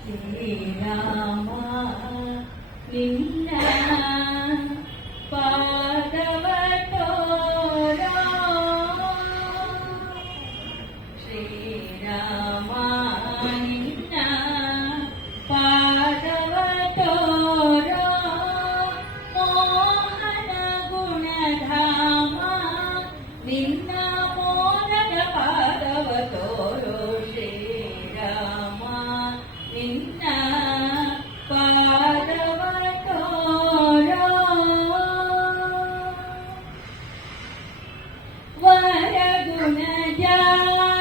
ശ്രീരാമ നിന്ന yeah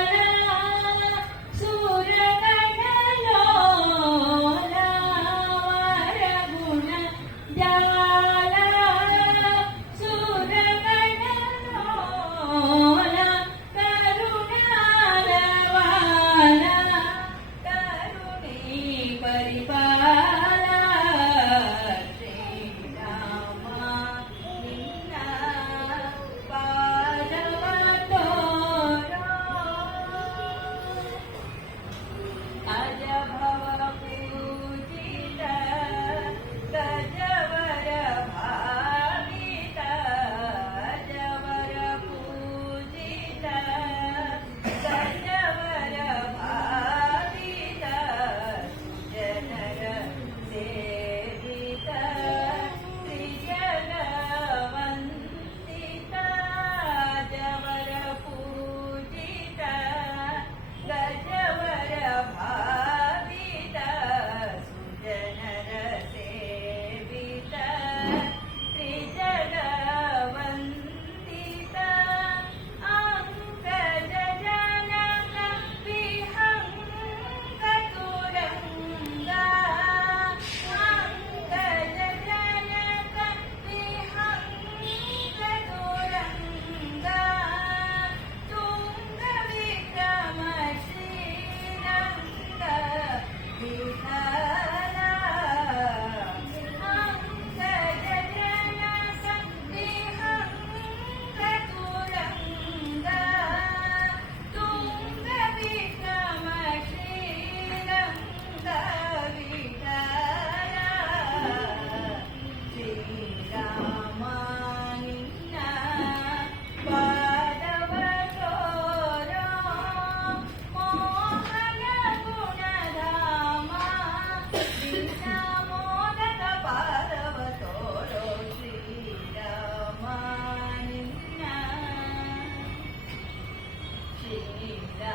你的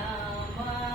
坏